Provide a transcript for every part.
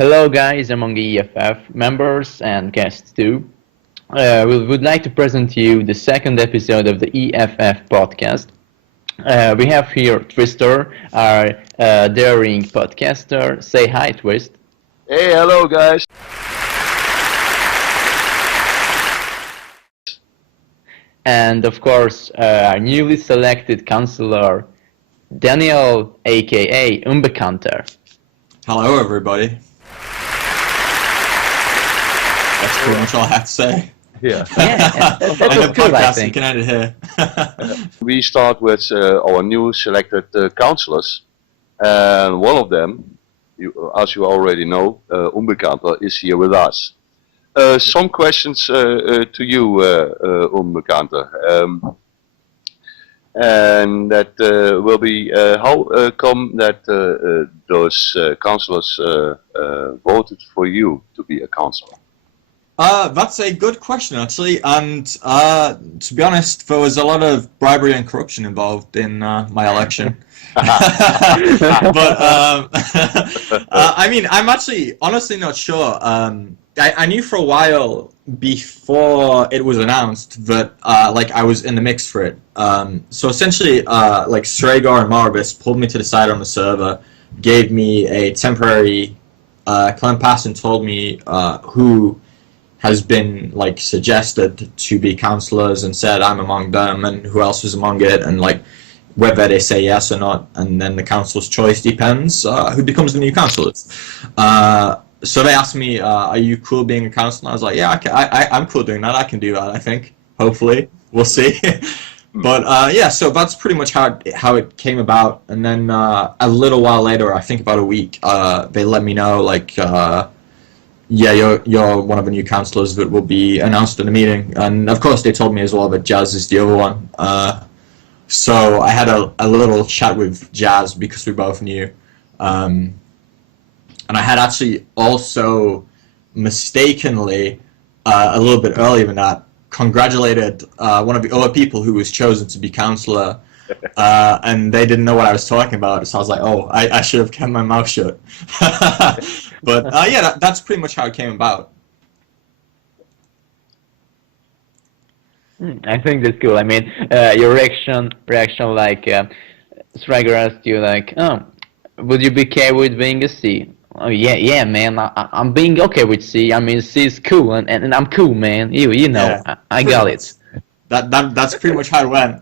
Hello, guys, among the EFF members and guests too. We would like to present to you the second episode of the EFF podcast. We have here Twister, our daring podcaster. Say hi, Twist. Hey, hello, guys. And of course, our newly selected counselor, Daniel, aka Unbekannter. Hello, everybody. That's pretty much all I have to say. Yeah. Yeah, that On was the cool, I podcast, you think. can edit here. We start with our new selected counselors. And one of them, as you already know, Unbekannter, is here with us. Some questions to you, Unbekannter. And that will be, how come that those counselors voted for you to be a counselor? That's a good question, actually. And to be honest, there was a lot of bribery and corruption involved in my election. But I mean, I'm actually honestly not sure. I knew for a while before it was announced that like I was in the mix for it. So essentially, like Sragor and Maribis pulled me to the side on the server, gave me a temporary clan pass, and told me who has been like suggested to be counselors, and said I'm among them, and who else was among it, and like whether they say yes or not, and then the council's choice depends who becomes the new councillors. So they asked me, are you cool being a councillor? I was like, yeah, I'm cool doing that. I can do that, I think. Hopefully. We'll see. But yeah, so that's pretty much how it came about. And then a little while later, I think about a week, they let me know, like, yeah, you're one of the new councillors that will be announced in the meeting. And of course, they told me as well that Jazz is the other one. So I had a little chat with Jazz because we both knew. And I had actually also mistakenly, a little bit earlier than that, congratulated one of the other people who was chosen to be counselor, and they didn't know what I was talking about, so I was like, oh, I should have kept my mouth shut. But yeah, that's pretty much how it came about. I think that's cool. I mean, your reaction, like, Sragor asked you, like, oh, would you be okay with being a C? Oh yeah, man. I'm being okay with C. I mean, C is cool, and I'm cool, man. You know, Yeah, I got it. That's pretty much how it went.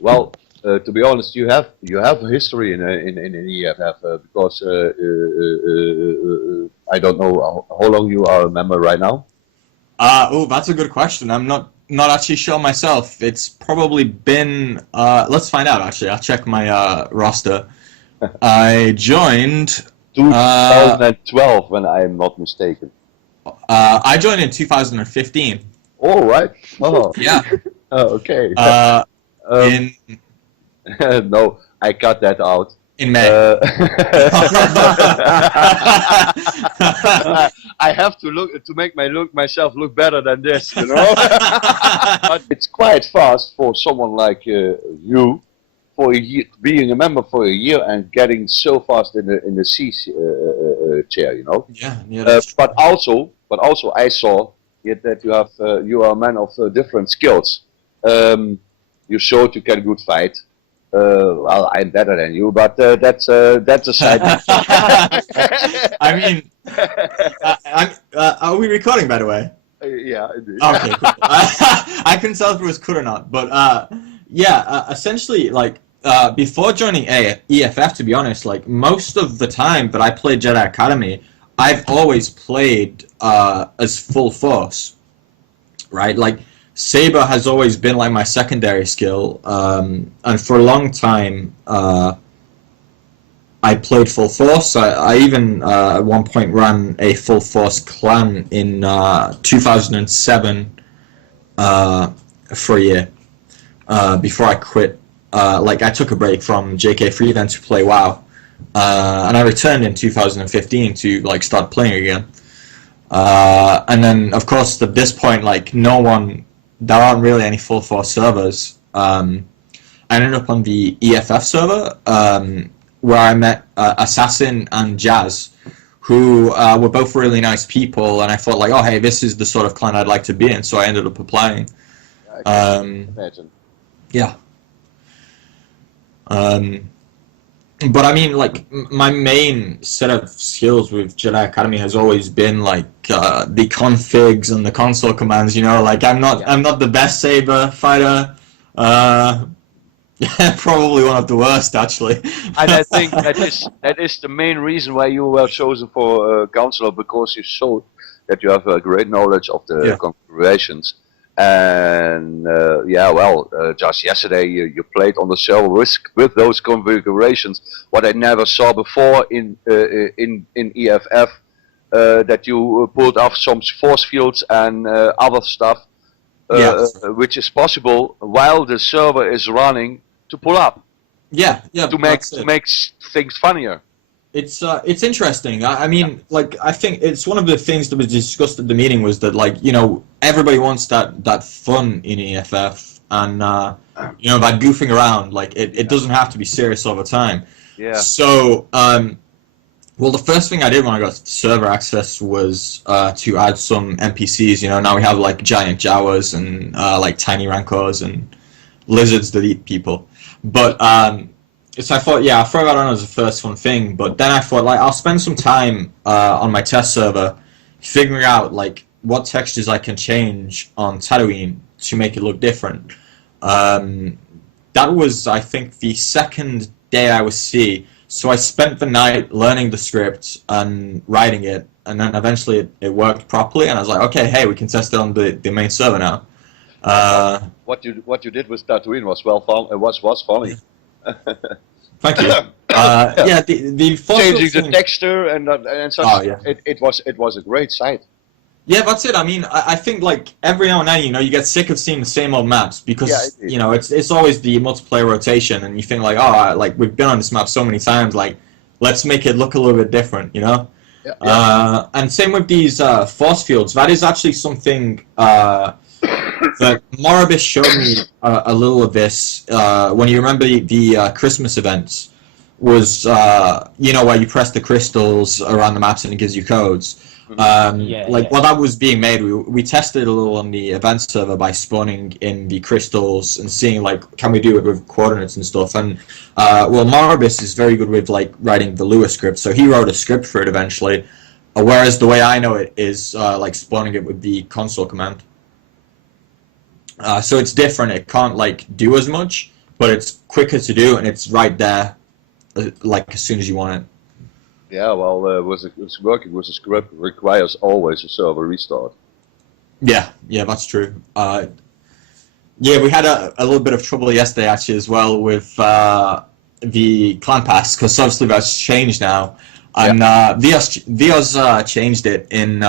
Well, to be honest, you have a history in EFF because I don't know how long you are a member right now. Oh, that's a good question. I'm not actually sure myself. It's probably been. Let's find out. Actually, I'll check my roster. I joined 2012, when I am not mistaken. I joined in 2015. All right. Oh. Yeah. Okay. In No, I cut that out. in May. I have to make myself look better than this, you know. But it's quite fast for someone like you, for a year, being a member for a year and getting so fast in the C chair, you know. Yeah. That's true. But also I saw that you are a man of different skills. You showed you can good fight. Well, I'm better than you, but that's a side. I mean, are we recording, by the way? Yeah, indeed. Okay, cool. I couldn't tell if it was cool or not, but yeah, essentially, like, before joining EFF, to be honest, like, most of the time that I played Jedi Academy, I've always played as full force, right? Like, Saber has always been like my secondary skill, and for a long time, I played full force. I even at one point ran a full force clan in 2007 for a year before I quit. Like, I took a break from JK3 then to play WoW, and I returned in 2015 to like start playing again. And then, of course, at this point, like, there aren't really any full force servers. I ended up on the EFF server, where I met Assassin and Jazz, who were both really nice people, and I thought like, oh hey, this is the sort of clan I'd like to be in, so I ended up applying. I can imagine. Yeah. But I mean, like, my main set of skills with Jedi Academy has always been like the configs and the console commands. You know, like I'm not the best saber fighter. Probably one of the worst, actually. And I think that is the main reason why you were chosen for counselor, because you showed that you have a great knowledge of the configurations. And just yesterday you played on the server with those configurations. What I never saw before in EFF, that you pulled off some force fields and other stuff, which is possible while the server is running to pull up. Yeah, to make things funnier. It's interesting. I mean, like, I think it's one of the things that was discussed at the meeting was that, like, you know, everybody wants that fun in EFF, and you know, that goofing around. Like, it doesn't have to be serious all the time. Yeah. So, well, the first thing I did when I got server access was to add some NPCs. You know, now we have like giant Jawas and like tiny Rancors and lizards that eat people. But so I thought, yeah, I'll throw that on as a first fun thing. But then I thought, like, I'll spend some time on my test server figuring out, like, what textures I can change on Tatooine to make it look different. That was, I think, the second day I was C. So I spent the night learning the script and writing it, and then eventually it worked properly. And I was like, okay, hey, we can test it on the main server now. What you did with Tatooine was was funny. Thank you. Yeah, the changing the texture and such. Oh, yeah. It was a great sight. Yeah, that's it. I mean, I think like every now and then, you know, you get sick of seeing the same old maps because you know it's always the multiplayer rotation, and you think like, oh, like we've been on this map so many times, like let's make it look a little bit different, you know. Yeah. And same with these force fields. That is actually something that Moribus showed me a little of this when you remember the Christmas events. Was you know, where you press the crystals around the maps and it gives you codes. While that was being made, we tested a little on the event server by spawning in the crystals and seeing like, can we do it with coordinates and stuff. And well, Moribus is very good with like writing the Lua script, so he wrote a script for it eventually. Whereas the way I know it is like spawning it with the console command. So it's different. It can't like do as much, but it's quicker to do, and it's right there, like as soon as you want it. Yeah, well, it's working with the script requires always a server restart. Yeah, that's true. Yeah, we had a little bit of trouble yesterday actually as well with the clan pass, because obviously that's changed now, and Vios changed it in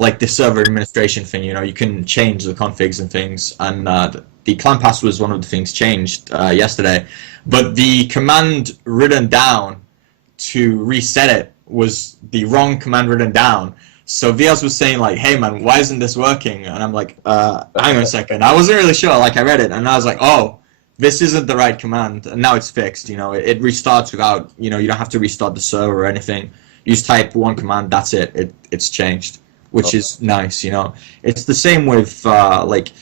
like the server administration thing. You know, you can change the configs and things, and the clan pass was one of the things changed yesterday, but the command written down to reset it was the wrong command written down. So Vios was saying like, hey man, why isn't this working? And I'm like, hang on a second. I wasn't really sure. Like I read it and I was like, oh, this isn't the right command. And now it's fixed. You know, it restarts without, you know, you don't have to restart the server or anything. You just type one command, that's it. It's changed, which is nice, you know. It's the same with like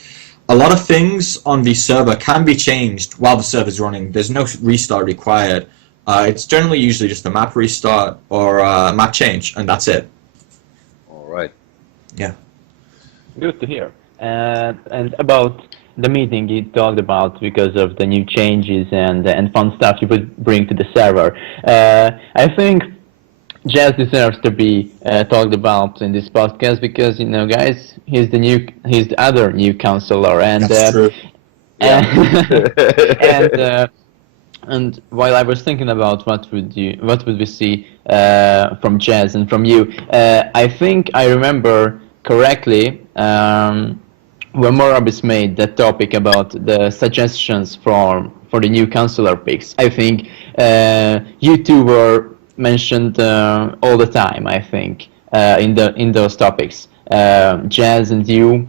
a lot of things on the server can be changed while the server's running. There's no restart required. It's generally usually just a map restart or a map change, and that's it. All right. Yeah. Good to hear. And about the meeting you talked about because of the new changes and fun stuff you would bring to the server. I think Jazz deserves to be talked about in this podcast because, you know, guys, he's the other new counselor, and that's true. And while I was thinking about what would we see from Jazz and from you, I think I remember correctly when Moribus made that topic about the suggestions for the new counselor picks. I think you two were mentioned all the time. I think in those topics, Jazz and you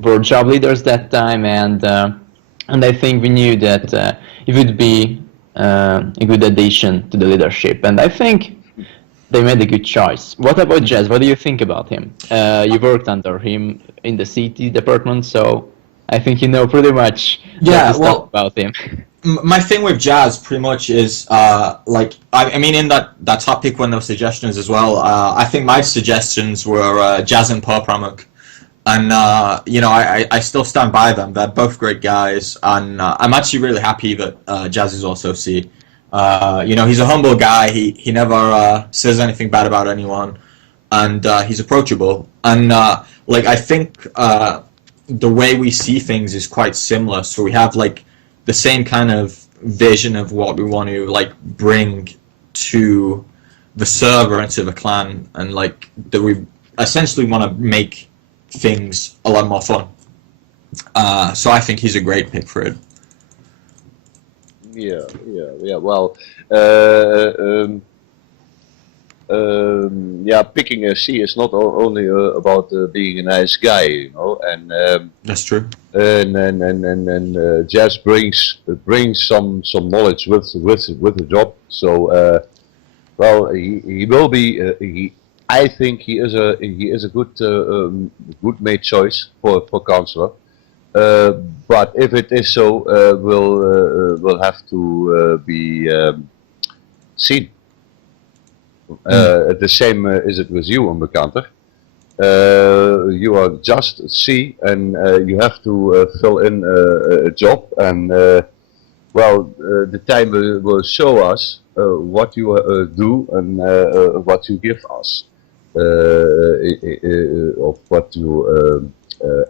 were job leaders that time, and I think we knew that it would be a good addition to the leadership, and I think they made a good choice. What about Jazz? What do you think about him? You worked under him in the CT department, so I think you know pretty much Yeah, what to well, talk about him. My thing with Jazz pretty much is like I mean in that topic when there were suggestions as well. I think my suggestions were Jazz and Pramuk, and you know I still stand by them. They're both great guys, and I'm actually really happy that Jazz is also C. You know, he's a humble guy. He never says anything bad about anyone, and he's approachable. And like I think the way we see things is quite similar. So we have like the same kind of vision of what we want to like bring to the server and to the clan, and like that we essentially want to make things a lot more fun. So I think he's a great pick for it. Yeah. Well, yeah, picking a C is not only about being a nice guy, you know, and That's true. and Jazz brings some knowledge with the job. So well, he will be. I think he is a good mate choice for counselor. But if it is so, we'll have to be seen. The same is it with you, Unbekannter. You are just C, and you have to fill in a job, and well, the time will show us what you do and what you give us, of what you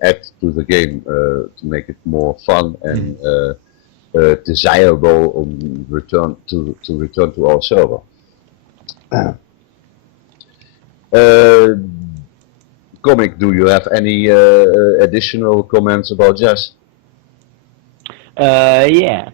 add to the game to make it more fun and desirable on return to return to our server. Comic, do you have any additional comments about Jazz? Yeah.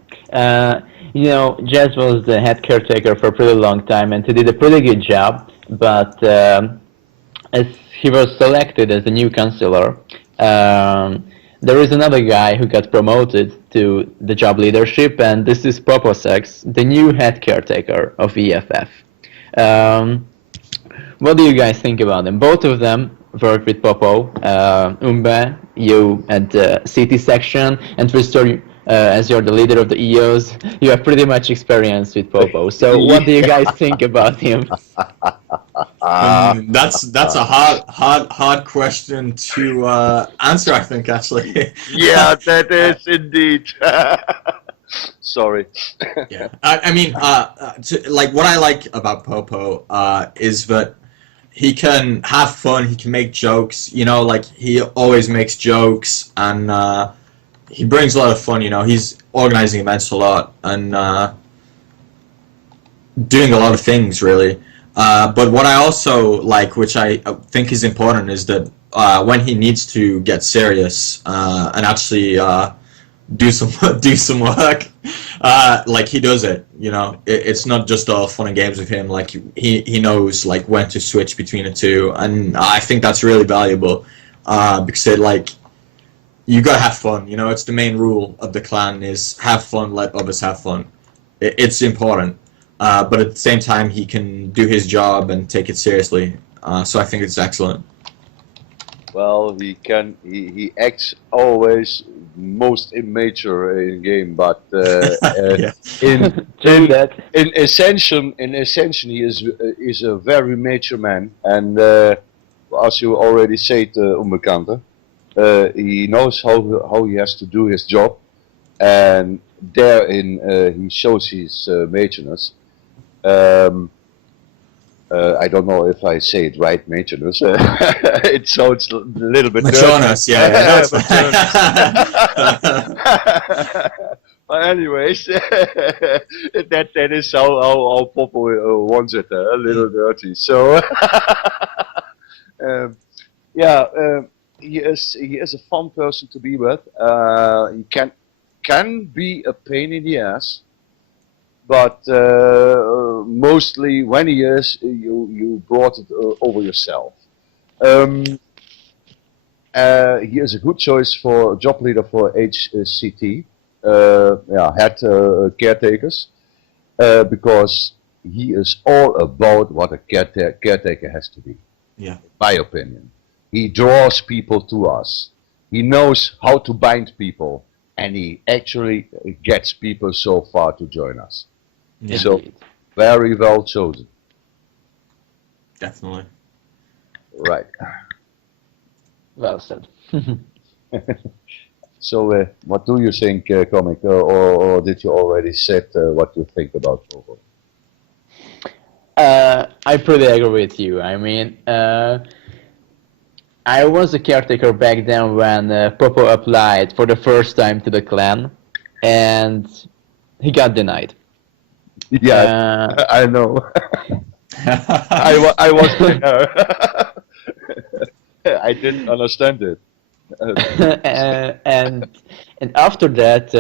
You know, Jazz was the head caretaker for a pretty long time, and he did a pretty good job. But as he was selected as the new counselor, there is another guy who got promoted to the job leadership, and this is Poposex, the new head caretaker of EFF. What do you guys think about them? Both of them work with Popo. Umbe, you at the CT section, and Tristor, as you're the leader of the EOs, you have pretty much experience with Popo. So what do you guys think about him? That's a hard question to answer. I think actually. Yeah, that is indeed. Sorry. Yeah, I mean, like what I like about Popo is that he can have fun. He can make jokes. You know, like he always makes jokes, and he brings a lot of fun. You know, he's organizing events a lot and doing a lot of things really. But what I also like, which I think is important, is that when he needs to get serious and actually do some work, like he does it. You know, it's not just all fun and games with him. Like he knows like when to switch between the two, and I think that's really valuable because it, like, you gotta have fun. You know, it's the main rule of the clan is have fun, let others have fun. It's important. But at the same time, he can do his job and take it seriously. So I think it's excellent. Well, he can. He acts always most immature in game, but Yeah. in ascension, he is a very mature man, and as you already said, Unbekannter, he knows how he has to do his job, and therein he shows his matureness. I don't know if I say it right, matureness. It sounds a little bit Matureness, yeah. But anyways, that is how Popo wants it, a little dirty. So yeah, he is a fun person to be with. He can be a pain in the ass. But mostly when he is, you brought it over yourself. He is a good choice for job leader for HCT, yeah, head caretakers. because he is all about what a caretaker has to be. Yeah. My opinion. He draws people to us. He knows how to bind people, and he actually gets people so far to join us. Yeah. So, very well chosen. Definitely. Right. Well said. So, what do you think, Comic, or did you already said what you think about Popo? I pretty agree with you. I mean, I was a caretaker back then when Popo applied for the first time to the clan, and he got denied. Yeah, I know. I was there. I didn't understand it. and after that,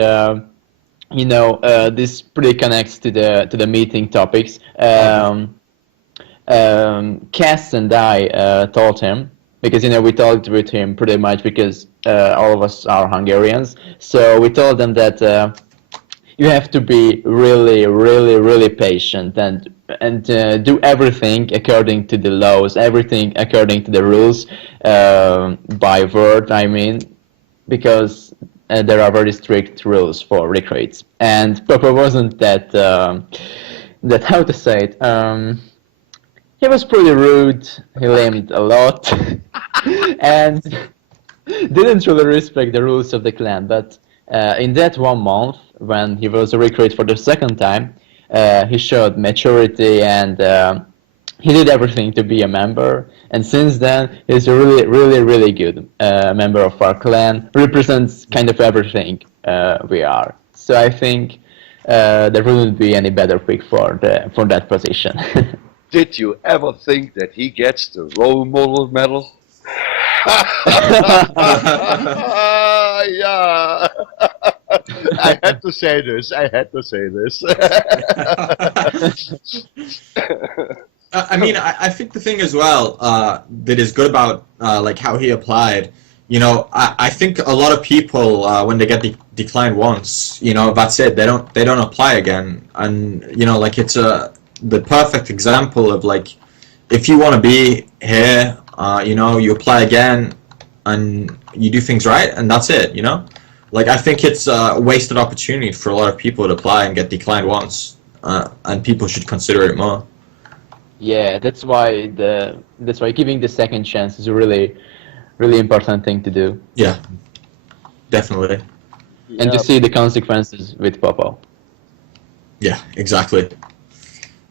this pretty connects to the meeting topics. Cass and I told him, because we talked with him pretty much because all of us are Hungarians. So we told them that you have to be really, really, really patient and do everything according to the laws, everything according to the rules, by word. I mean, because there are very strict rules for recruits, and Papa wasn't that how to say it. He was pretty rude. He lamed a lot, and didn't really respect the rules of the clan. But in that 1 month, when he was a recruit for the second time, he showed maturity and he did everything to be a member. And since then, he's a really, really, really good member of our clan. Represents kind of everything we are. So I think there wouldn't be any better pick for that position. Did you ever think that he gets the role model medal? Yeah. I had to say this. I mean, I think the thing as well that is good about like how he applied, I think a lot of people when they get declined once, that's it. They don't apply again, and like it's the perfect example of like if you want to be here, you apply again, and you do things right, and that's it. Like I think it's a wasted opportunity for a lot of people to apply and get declined once, and people should consider it more. Yeah, that's why giving the second chance is a really, really important thing to do. Yeah, definitely. And to see the consequences with Popo. Yeah, exactly.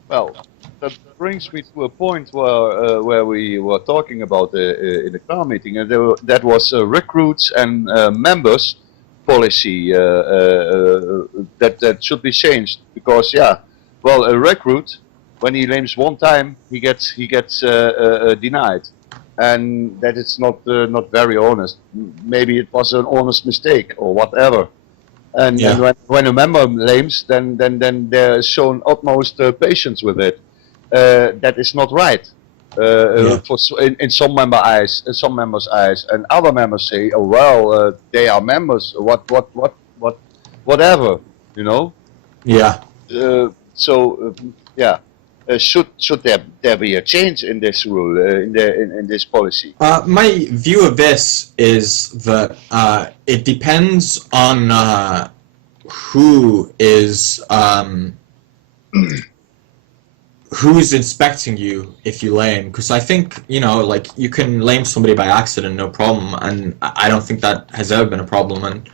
Well, that brings me to a point where we were talking about in the car meeting, and that was recruits and members policy that should be changed, because a recruit, when he names one time, he gets denied, and that is not very honest. Maybe it was an honest mistake or whatever. And when a member names, then they're shown utmost patience with it. That is not right. In some members' eyes, and other members say, "Oh well, they are members. Whatever." Yeah. Should there be a change in this rule, in this policy? My view of this is that it depends on who is who's inspecting you if you lame. Because I think like you can lame somebody by accident, no problem, and I don't think that has ever been a problem. And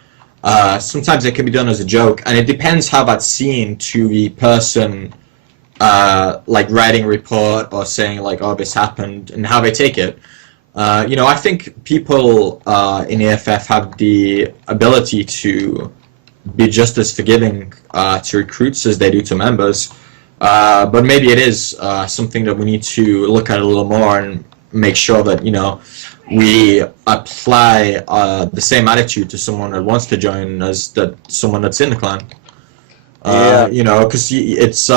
sometimes it can be done as a joke, and it depends how that's seen to the person. Like writing a report or saying like, oh, this happened, and how they take it. I think people in EFF have the ability to be just as forgiving to recruits as they do to members. But maybe it is something that we need to look at a little more and make sure that we apply the same attitude to someone that wants to join as that someone that's in the clan. Because it's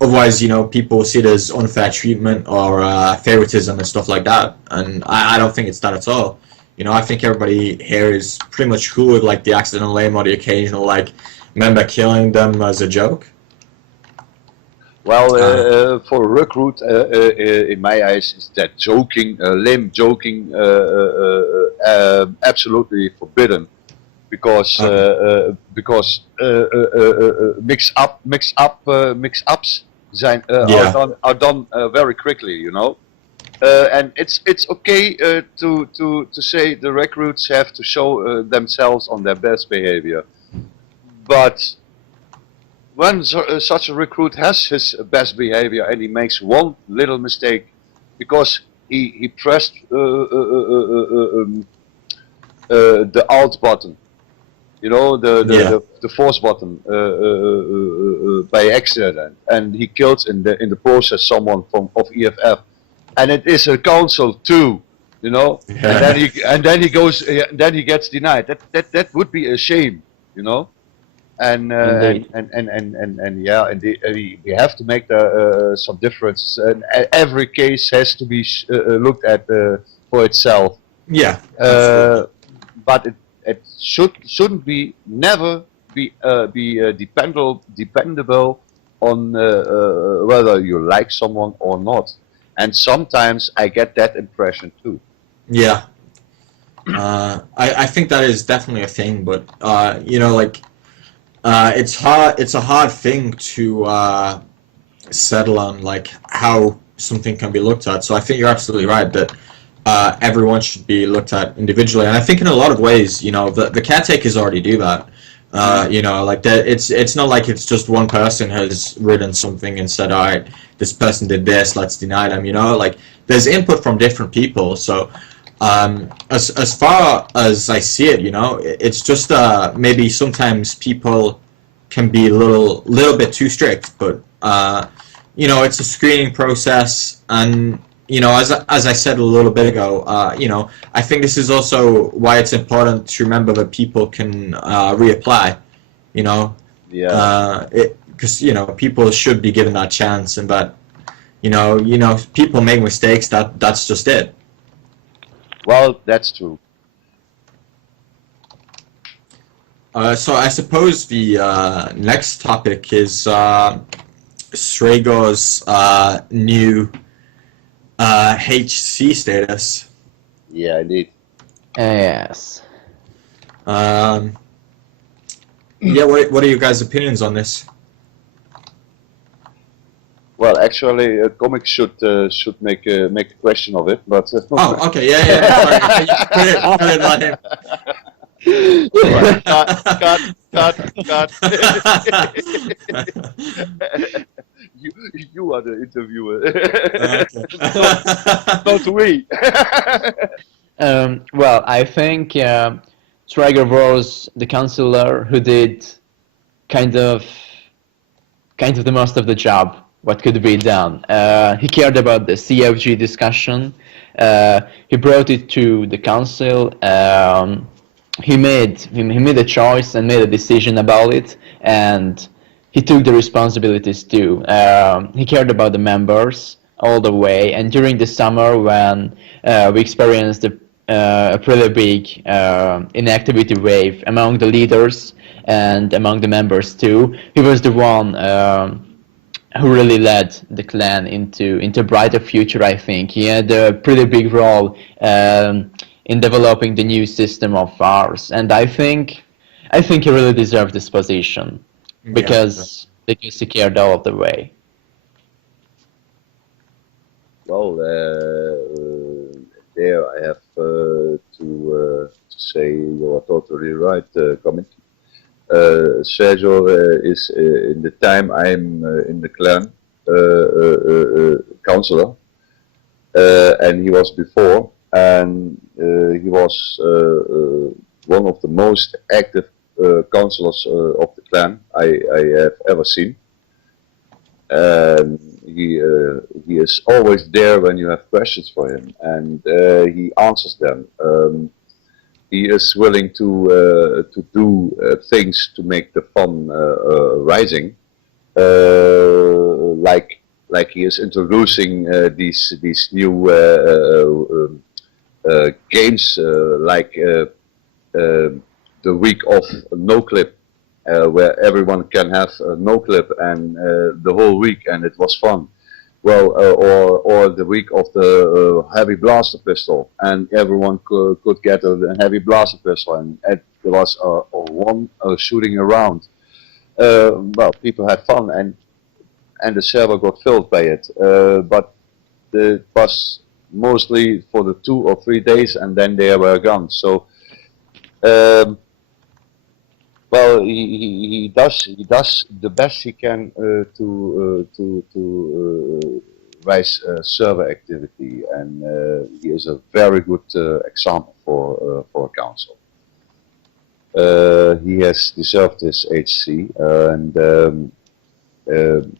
otherwise, people see it as unfair treatment or favoritism and stuff like that, and I don't think it's that at all. I think everybody here is pretty much cool with like the accidental lame or the occasional like member killing them as a joke. Well, for a recruit, in my eyes, is that joking, lame joking, absolutely forbidden, because mix-ups Yeah. are done very quickly, you know. And it's okay to say the recruits have to show themselves on their best behavior, but when such a recruit has his best behavior and he makes one little mistake because he pressed the alt button, you know, the force button by accident, and he kills in the process someone of EFF, and it is a council too, you know, and then he goes, then he gets denied. That would be a shame, you know. And yeah, indeed, we have to make some difference. And every case has to be looked at for itself. Yeah. But it shouldn't be never be dependable on whether you like someone or not. And sometimes I get that impression too. Yeah. I think that is definitely a thing, but you know, like. It's hard. It's a hard thing to settle on, like how something can be looked at. So I think you're absolutely right that everyone should be looked at individually. And I think in a lot of ways, you know, the caretakers already do that. You know, like that. It's not like it's just one person has written something and said, all right, this person did this, let's deny them. You know, like there's input from different people. So. As far as I see it, you know, it's just maybe sometimes people can be a little bit too strict, but you know, it's a screening process, and you know, as I said a little bit ago, you know, I think this is also why it's important to remember that people can reapply, you know, because you know, people should be given that chance, and that you know, people make mistakes. That's just it. Well, that's true. So I suppose the next topic is Sragor's new HC status. Yeah, indeed. Yes. Yeah, what are your guys' opinions on this? Well, actually, comics should make a question of it, but. Oh, okay, yeah. Sorry, put it on him. Cut. You are the interviewer. Not we. Well, I think Sragor was the counselor who did kind of the most of the job. What could be done? He cared about the CFG discussion. He brought it to the council. He made a choice and made a decision about it, and he took the responsibilities too. He cared about the members all the way, and during the summer when we experienced a pretty big inactivity wave among the leaders and among the members too, he was the one who really led the clan into a brighter future. I think he had a pretty big role in developing the new system of ours, and I think he really deserved this position because he cared all of the way. Well, there I have to say you are totally right, Comic. Sergio is in the time I'm in the clan counselor, and he was before, and he was one of the most active counselors of the clan I have ever seen. And he is always there when you have questions for him, and he answers them. He is willing to do things to make the fun rising, like he is introducing these new games, like the week of no clip, where everyone can have no clip and the whole week, and it was fun. Well, or the week of the heavy blaster pistol, and everyone could get a heavy blaster pistol, and there was one shooting around. Well, people had fun, and the server got filled by it. But it was mostly for the 2 or 3 days, and then they were gone. So, well, he does the best he can to rise server activity, and he is a very good example for a council. He has deserved his HC, and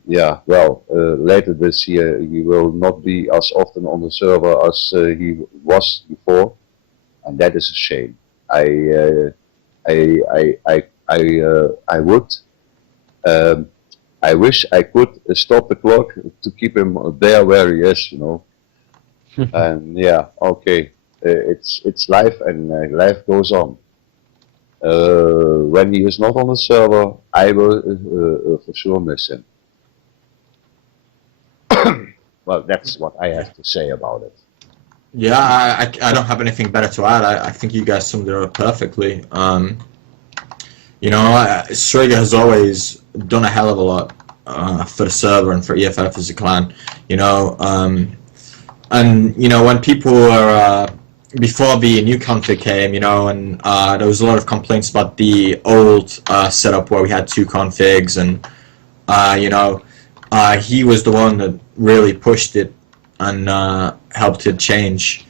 yeah, well, later this year he will not be as often on the server as he was before, and that is a shame. I would. I wish I could stop the clock to keep him there where he is, you know. And yeah, okay, it's life, and life goes on. When he is not on the server, I will for sure miss him. Well, that's what I have to say about it. Yeah, I don't have anything better to add. I think you guys summed it up perfectly. You know, Striga has always done a hell of a lot for the server and for EFF as a clan. You know, and you know, when people were before the new config came, you know, and there was a lot of complaints about the old setup where we had 2 configs, and you know, he was the one that really pushed it and helped it change.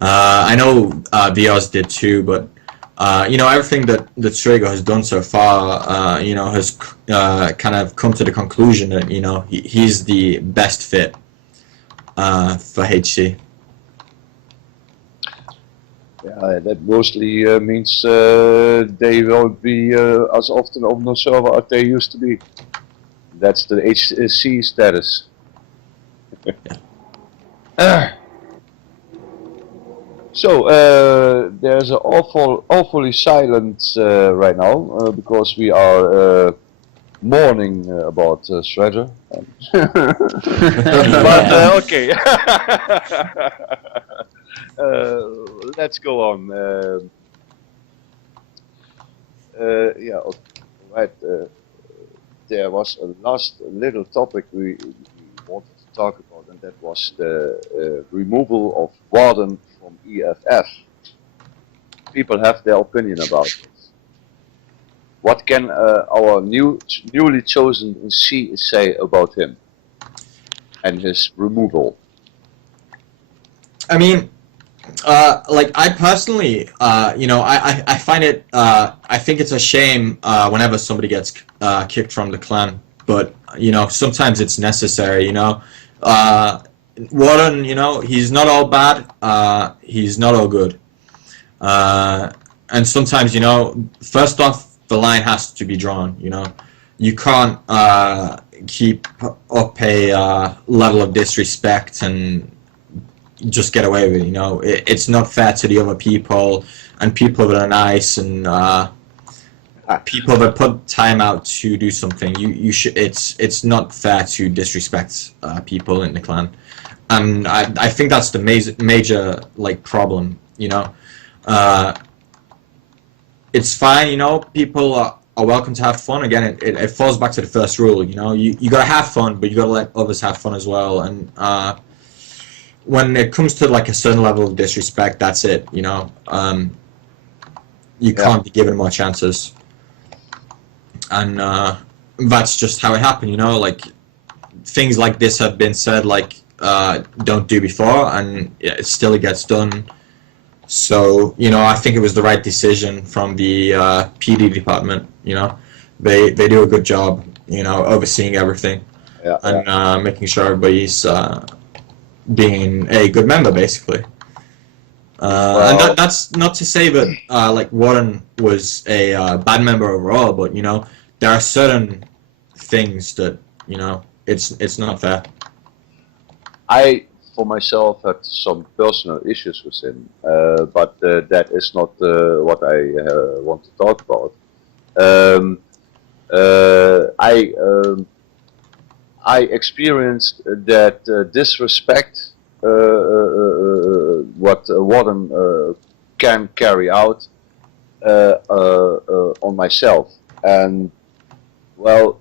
I know Vios did too, but you know, everything that Striga has done so far, you know, has kind of come to the conclusion that, you know, he's the best fit for HC. Yeah, that mostly means they won't be as often on the server as they used to be. That's the HC status. So there's an awfully silent right now because we are mourning about Shredder. But okay. Let's go on. Yeah, okay. Right. There was a last little topic we wanted to talk about, and that was the removal of Warden from EFF. People have their opinion about it. What can our newly chosen C say about him and his removal? I mean, like I personally, you know, I find it, I think it's a shame whenever somebody gets kicked from the clan, but you know, sometimes it's necessary. You know, Warren, you know, he's not all bad, he's not all good, and sometimes, you know, first off, the line has to be drawn. You know, you can't keep up a level of disrespect and just get away with it. You know, it's not fair to the other people, and people that are nice, and people that put time out to do something. You should. It's not fair to disrespect people in the clan, and I think that's the major like problem. You know, it's fine. You know, people are welcome to have fun. Again, it falls back to the first rule. You know, you gotta have fun, but you gotta let others have fun as well. And when it comes to like a certain level of disrespect, that's it. You know, you can't be given more chances, and that's just how it happened. You know, like things like this have been said, like don't do before, and it still gets done. So, you know, I think it was the right decision from the PD department. You know, they do a good job, you know, overseeing everything, and making sure everybody's being a good member, basically. And that's not to say that like Warren was a bad member overall, but you know, there are certain things that, you know, it's not fair. I, for myself, had some personal issues with him, but that is not what I want to talk about. I experienced that disrespect, what a warden can carry out on myself, and well,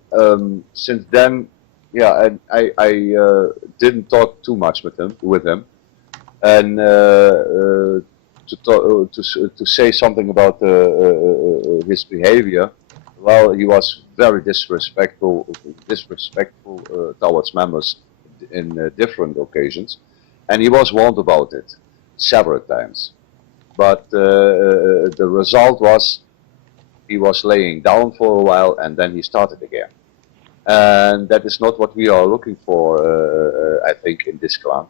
since then, yeah, I didn't talk too much with him, and to say something about his behavior. Well, he was very disrespectful towards members in different occasions, and he was warned about it several times. But the result was he was laying down for a while, and then he started again. And that is not what we are looking for, I think, in this clan.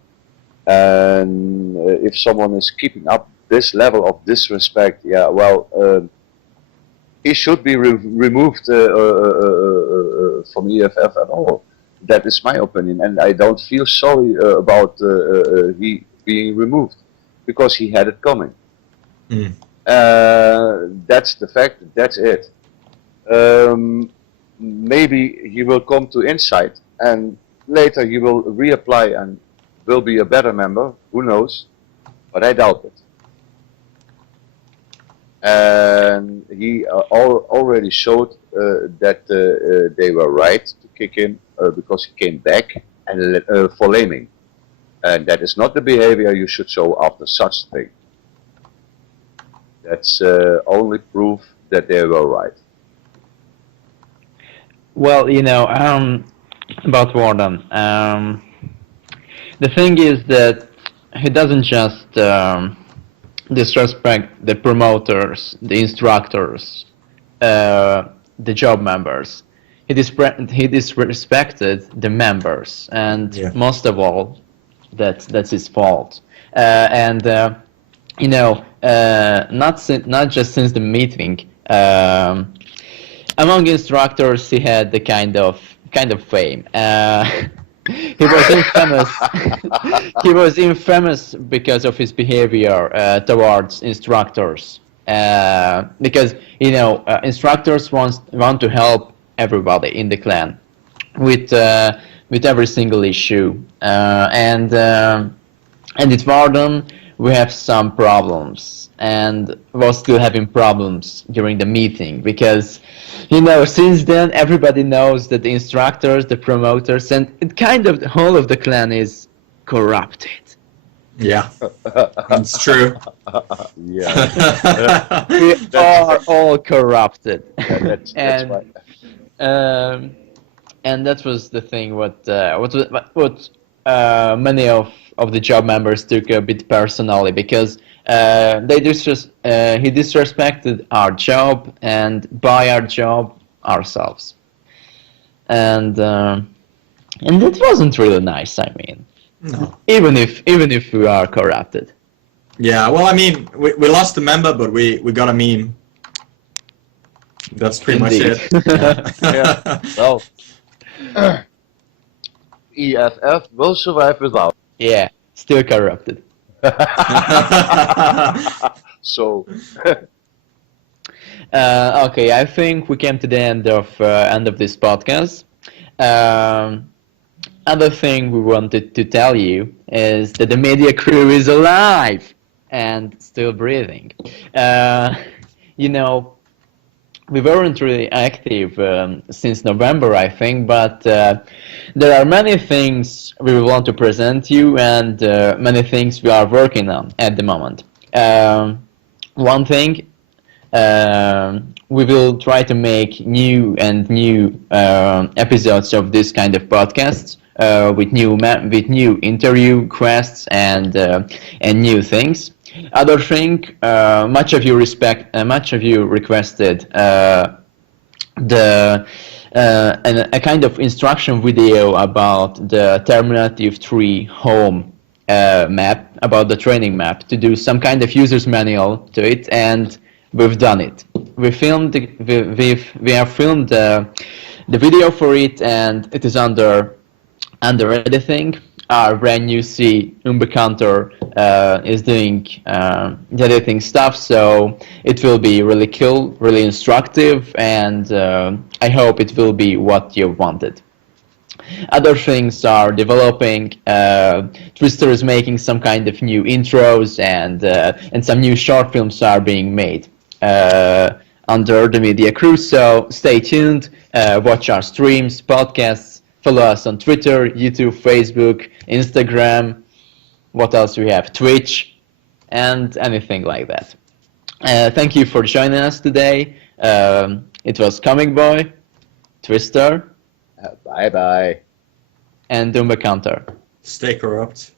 And if someone is keeping up this level of disrespect, yeah, well, he should be removed from EFF at all. That is my opinion, and I don't feel sorry about he being removed, because he had it coming. Mm. That's the fact. That's it. Maybe he will come to insight, and later he will reapply and will be a better member. Who knows? But I doubt it. And he already showed that they were right to kick him because he came back and for laming, and that is not the behavior you should show after such thing. That's only proof that they were right. Well, about Warden, the thing is that he doesn't just disrespect the promoters, the instructors, the job members. He disrespected the members, and most of all, that's his fault. Not just since the meeting. Among instructors, he had the kind of fame. He was infamous. He was infamous because of his behavior towards instructors. Because instructors want to help everybody in the clan with every single issue. And with Warden, we have some problems, and we're still having problems during the meeting because, since then everybody knows that the instructors, the promoters, and the whole of the clan is corrupted. Yeah, it's true. Yeah, We are all corrupted. yeah, that's right. And that was the thing. What many of the job members took a bit personally, because he disrespected our job, and by our job, ourselves, and that wasn't really nice. I mean, No. even if we are corrupted. Yeah, well, I mean, we lost a member, but we got a meme. That's pretty Indeed. much it. Yeah. Well, EFF will survive without. Yeah, still corrupted. So, Okay, I think we came to the end of this podcast. Other thing we wanted to tell you is that the media crew is alive and still breathing. We weren't really active since November, I think, but there are many things we want to present you, and many things we are working on at the moment. One thing, we will try to make new episodes of this kind of podcasts with new interview requests and new things. Other thing, much of you requested a kind of instruction video about the Terminative 3 home map, about the training map, to do some kind of user's manual to it, and we've done it. We have filmed the video for it, and it is under editing. Our brand new Unbekannter is doing the editing stuff, so it will be really cool, really instructive, and I hope it will be what you wanted. Other things are developing. Twister is making some kind of new intros, and some new short films are being made under the media crew. So stay tuned. Watch our streams, podcasts. Follow us on Twitter, YouTube, Facebook, Instagram. What else we have? Twitch, and anything like that. Thank you for joining us today. It was Comicboy, Twister, Bye bye. and Unbekannter. Stay corrupt.